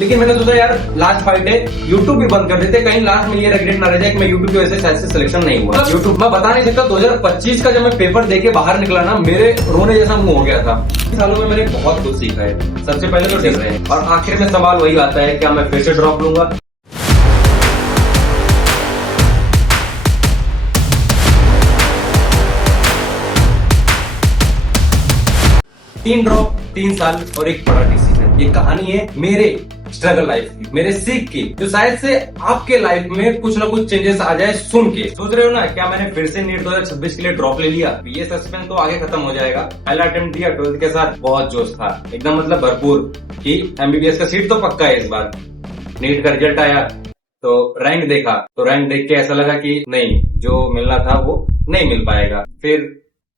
लेकिन मैंने सोचा यार लास्ट फाइट है, यूट्यूब भी बंद कर देते, कहीं लास्ट में ये रिग्रेट ना रह जाए कि मैं यूट्यूब की वजह से शायद से सिलेक्शन नहीं हुआ। यूट्यूब मैं बता नहीं सकता, 2025 का जब मैं पेपर देके बाहर निकला ना, मेरे रोने जैसा मुंह हो गया था। सालों में मैंने बहुत कुछ सीखा है। सबसे पहले तो डर रहे हैं, और आखिर में सवाल वही आता है, क्या मैं फिर से ड्रॉप लूंगा? तीन ड्रॉप, 3 साल और एक बड़ा डिसीजन। ये कहानी है मेरे स्ट्रगल लाइफ की, मेरे सीख की, जो शायद से आपके लाइफ में कुछ ना कुछ चेंजेस आ जाए सुन के। सोच रहे हो ना, क्या मैंने फिर से नीट 2026 के लिए ड्रॉप ले लिया? ये सस्पेंस तो आगे खत्म हो जाएगा। पहला अटेम्प्ट दिया, 12th के साथ बहुत जोश था, एकदम मतलब भरपूर कि एमबीबीएस का सीट तो पक्का है इस बार। नीट का रिजल्ट आया तो रैंक देखा, तो रैंक देख के ऐसा लगा कि नहीं, जो मिलना था वो नहीं मिल पाएगा। फिर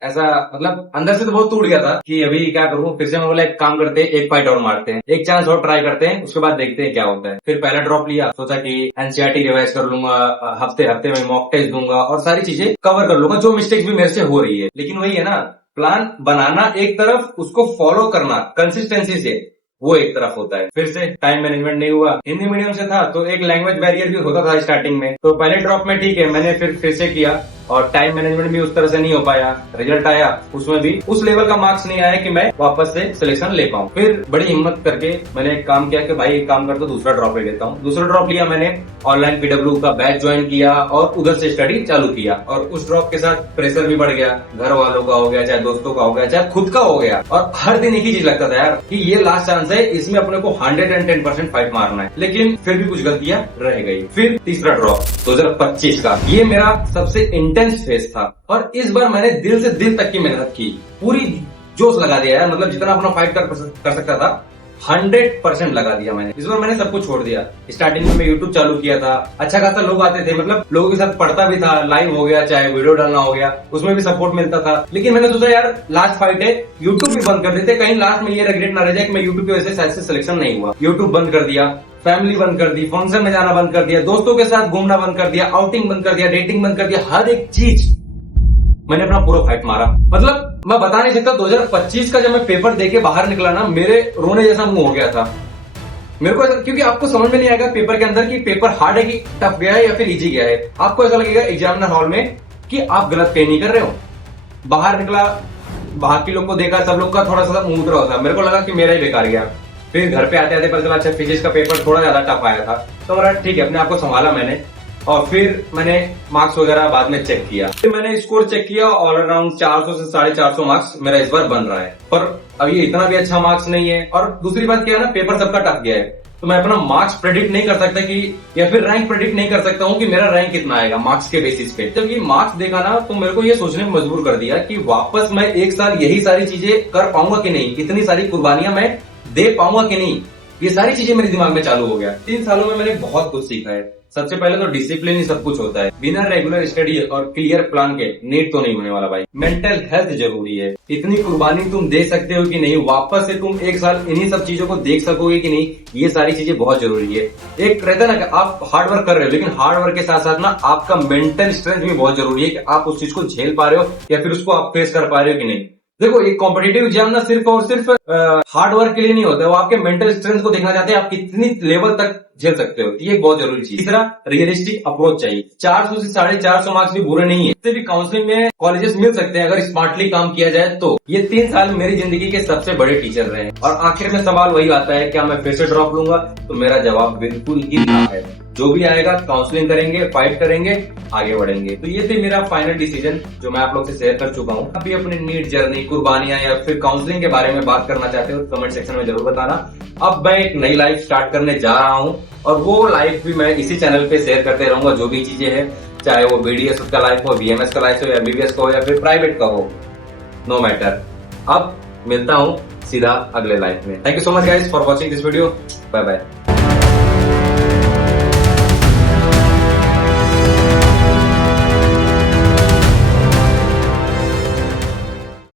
ऐसा मतलब अंदर से तो बहुत टूट गया था कि अभी क्या करूं। फिर से मैं बोला एक काम करते हैं, एक फाइट और मारते हैं, एक चांस और ट्राई करते हैं, उसके बाद देखते हैं क्या होता है। फिर पहला ड्रॉप लिया, सोचा कि एनसीईआरटी रिवाइज कर लूंगा, हफ्ते हफ्ते में मॉक टेस्ट दूंगा और सारी चीजें कवर कर लूंगा, जो मिस्टेक्स भी मेरे से हो रही है। लेकिन वही है ना, प्लान बनाना एक तरफ, उसको फॉलो करना कंसिस्टेंसी से वो एक तरफ होता है। फिर से टाइम मैनेजमेंट नहीं हुआ। हिंदी मीडियम से था तो एक लैंग्वेज बैरियर भी होता था स्टार्टिंग में, तो पहले ड्रॉप में ठीक है, मैंने फिर से किया और टाइम मैनेजमेंट भी उस तरह से नहीं हो पाया। रिजल्ट आया, उसमें भी उस लेवल का मार्क्स नहीं आया कि मैं वापस से सिलेक्शन ले पाऊं। फिर बड़ी हिम्मत करके मैंने एक काम किया कि भाई एक काम करता हूं, दूसरा ड्रॉप ले लेता हूं। दूसरा ड्रॉप लिया मैंने, ऑनलाइन पीडब्ल्यू का बैच ज्वाइन किया और उधर से स्टडी चालू किया। और उस ड्रॉप के साथ प्रेशर भी बढ़ गया, घर वालों का हो गया, चाहे दोस्तों का हो गया, चाहे खुद का हो गया। और हर दिन एक ही चीज लगता था यार कि ये लास्ट चांस है, इसमें अपने को 110% फाइट मारना है। लेकिन फिर भी कुछ गलतियां रह गई। फिर तीसरा ड्रॉप 2025 का, ये मेरा सबसे इंटेंस फेज था और इस बार मैंने दिल से दिल तक की मेहनत की, पूरी जोश लगा दिया यार। मतलब जितना अपना फाइट कर सकता था 100% लगा दिया मैंने। इस बार मैंने सब कुछ छोड़ दिया। स्टार्टिंग में मैं यूट्यूब चालू किया था, अच्छा खासा लोग आते थे, मतलब लोगों के साथ पढ़ता भी था, लाइव हो गया, चाहे वीडियो डालना हो गया, उसमें भी सपोर्ट मिलता था। लेकिन मैंने सोचा यार लास्ट फाइट है, यूट्यूब भी बंद कर देते, कहीं लास्ट में ये रिग्रेट ना रह जाए कि मैं यूट्यूब की वजह से शायद से सिलेक्शन नहीं हुआ। यूट्यूब बंद कर दिया, फैमिली बंद कर दी, फंक्शन में जाना बंद कर दिया, दोस्तों के साथ घूमना बंद कर दिया, आउटिंग बंद कर दिया, डेटिंग बंद कर दिया, हर एक चीज मैंने अपना पूरा फाइट मारा। मतलब मैं बता नहीं सकता, 2025 का जब मैं पेपर देके बाहर निकला ना, मेरे रोने जैसा मुंह हो गया था। मेरे को क्योंकि आपको समझ में नहीं आएगा पेपर के अंदर कि पेपर हार्ड है कि टफ गया है या फिर इजी गया है। आपको ऐसा लगेगा एग्जामिनर हॉल में कि आप गलत पे नहीं कर रहे हो। बाहर निकला, बाकी लोग को देखा, सब लोग का थोड़ा सा मुंह उतरा होता, मेरे को लगा कि मेरा ही बेकार गया। फिर घर पे आते आते पता चला अच्छा फिजिक्स का पेपर थोड़ा ज्यादा टफ आया था, तो मेरा ठीक है, अपने आप को संभाला मैंने। और फिर मैंने मार्क्स वगैरह बाद में चेक किया, फिर मैंने स्कोर चेक किया, ऑल अराउंड 400 से 450 मार्क्स मेरा इस बार बन रहा है। पर अब ये इतना भी अच्छा मार्क्स नहीं है। और दूसरी बात क्या है ना, पेपर सबका टफ गया है, तो मैं अपना मार्क्स प्रेडिक्ट नहीं कर सकता कि, या फिर रैंक प्रेडिक्ट नहीं कर सकता हूँ कि मेरा रैंक कितना आएगा मार्क्स के बेसिस पे। जब ये मार्क्स देखा ना, तो मेरे को ये सोचने में मजबूर कर दिया कि वापस मैं एक साल यही सारी चीजें कर पाऊंगा कि नहीं, इतनी सारी कुर्बानियां मैं दे पाऊंगा कि नहीं, ये सारी चीजें मेरे दिमाग में चालू हो गया। 3 सालों में मैंने बहुत कुछ सीखा है। सबसे पहले तो डिसिप्लिन ही सब कुछ होता है। बिना रेगुलर स्टडी और क्लियर प्लान के नीट तो नहीं होने वाला भाई। मेंटल हेल्थ जरूरी है। इतनी कुर्बानी तुम दे सकते हो कि नहीं, वापस से तुम एक साल इन्हीं सब चीजों को देख सकोगे कि नहीं, ये सारी चीजें बहुत जरूरी है। एक रहता है ना कि आप हार्ड वर्क कर रहे हो, लेकिन हार्ड वर्क के साथ साथ ना आपका मेंटल स्ट्रेंथ भी बहुत जरूरी है कि आप उस चीज को झेल पा रहे हो या फिर उसको आप फेस कर पा रहे हो कि नहीं। देखो, एक कॉम्पिटिटिव एग्जाम ना सिर्फ और सिर्फ हार्ड वर्क के लिए नहीं होता है, वो आपके मेंटल स्ट्रेंथ को देखना चाहते हैं, आप कितनी लेवल तक झेल सकते हो। ये एक बहुत जरूरी चीज। तीसरा, रियलिस्टिक अप्रोच चाहिए। 400 से 450 मार्क्स भी बुरे नहीं है, इससे भी काउंसलिंग में कॉलेजेस मिल सकते हैं अगर स्मार्टली काम किया जाए तो। ये 3 साल मेरी जिंदगी के सबसे बड़े टीचर रहे हैं। और आखिर में सवाल वही आता है, क्या मैं फिर से ड्रॉप लूंगा? तो मेरा जवाब बिल्कुल ही ना है। जो भी आएगा काउंसलिंग करेंगे, फाइट करेंगे, आगे बढ़ेंगे। तो ये थे मेरा फाइनल डिसीजन जो मैं आप लोग से शेयर कर चुका हूँ। अभी अपनी नीट जर्नी, कुर्बानियां या फिर काउंसलिंग के बारे में बात करना चाहते हो तो कमेंट सेक्शन में जरूर बताना। अब मैं एक नई लाइफ स्टार्ट करने जा रहा हूँ और वो लाइफ भी मैं इसी चैनल पे शेयर करते रहूंगा। जो भी चीजें हैं, चाहे वो बीडीएस का लाइफ हो, बीएमएस का लाइफ हो, या एमबीबीएस का हो, या फिर प्राइवेट का हो, नो मैटर। अब मिलता हूँ सीधा अगले लाइफ में। Thank you so much guys for watching this video. Bye bye.